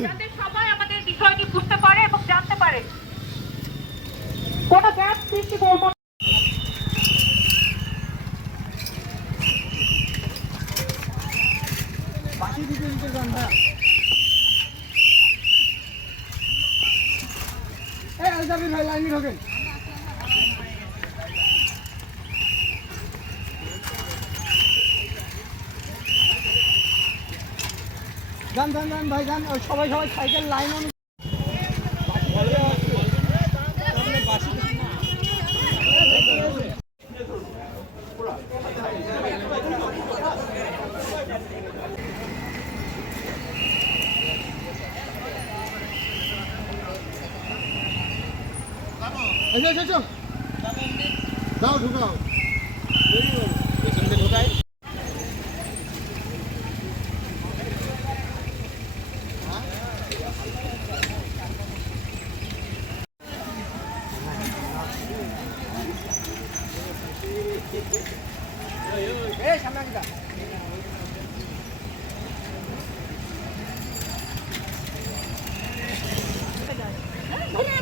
যাতে সবাই আমাদের বিষয়টি বুঝতে পারে এবং জানতে পারে। কোনো গ্যাপ সৃষ্টি করব না। ভাই, লাইনে ঢোকেন। যান যান যান ভাই যান সবাই সবাই সাইকেল লাইন অনু এসো এসো। দাও ঢুকাও।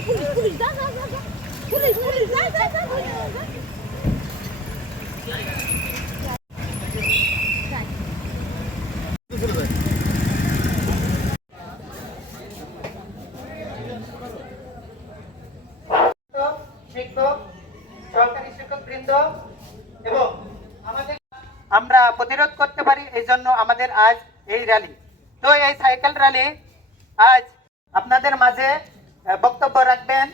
পুলিশ পুলিশ যা যা যা যা পুলিশ পুলিশ যা যা যা যা শিক্ষক, শিক্ষক সহকারী শিক্ষক বৃন্দ এবং আমাদের আমরা প্রতিরোধ করতে পারি, এই জন্য আমাদের আজ এই র্যালি তো এই সাইকেল র্যালি আজ আপনাদের মাঝে বক্তব্য রাখবেন।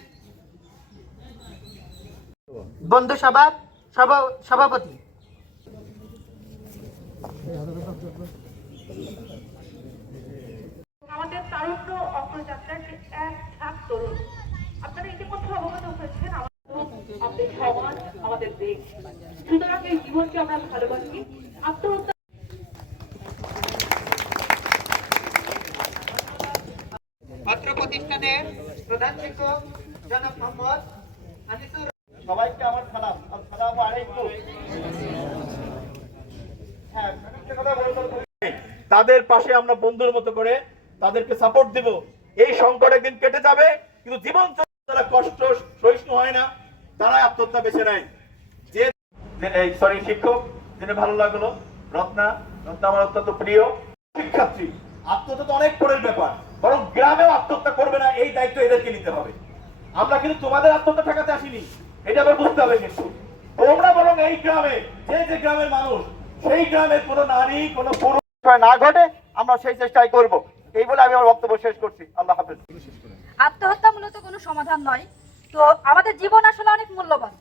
বন্ধু সভার সভা- সভাপতি। ভালোবাসি। আত্মহত্যা অত্র প্রতিষ্ঠানের প্রধান শিক্ষক জনাব মোহাম্মদ আনিসুর সবাইকে আমার সালাম। আসসালামু আলাইকুম। হ্যাঁ কথা বলতে তাদের পাশে আমরা বন্ধুর মতো করে তাদেরকে সাপোর্ট দেব। এই সংকট একদিন কেটে যাবে কিন্তু জীবন যারা কষ্ট সহিষ্ণু হয় না। তারাই আত্মহত্যা বেছে নেয়। এই সরি শিক্ষক যেটা ভালো লাগল। রত্না রত্না আমার অত্যন্ত প্রিয় শিক্ষার্থী। আত্মহত্যা তো অনেক পরের ব্যাপার, বরং গ্রামেও আত্মহত্যা করবে না, এই দায়িত্ব এদেরকে নিতে হবে। আমরা কিন্তু তোমাদের আত্মহত্যা ঠেকাতে আসিনি, এটা আবার বুঝতে হবে কিন্তু। তোমরা বরং এই গ্রামে, যে যে গ্রামের মানুষ, সেই গ্রামের কোনো নারী, কোনো পুরুষ না ঘটে, আমরা সেই চেষ্টাই করব। এই বলে আমি আমার বক্তব্য শেষ করছি। আল্লাহ হাফেজ। আত্মহত্যা মূলত কোনো সমাধান নয়। তো আমাদের জীবন আসলে অনেক মূল্যবান।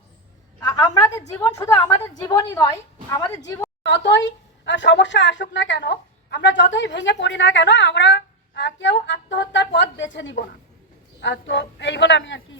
আমাদের জীবন শুধু আমাদের জীবনই নয়, আমাদের জীবন যতই সমস্যা আসুক না কেন, আমরা যতই ভেঙে পড়ি না কেন, আমরা কেউ আত্মহত্যার পথ বেছে নিব না। তো এই বলে আমি আর কি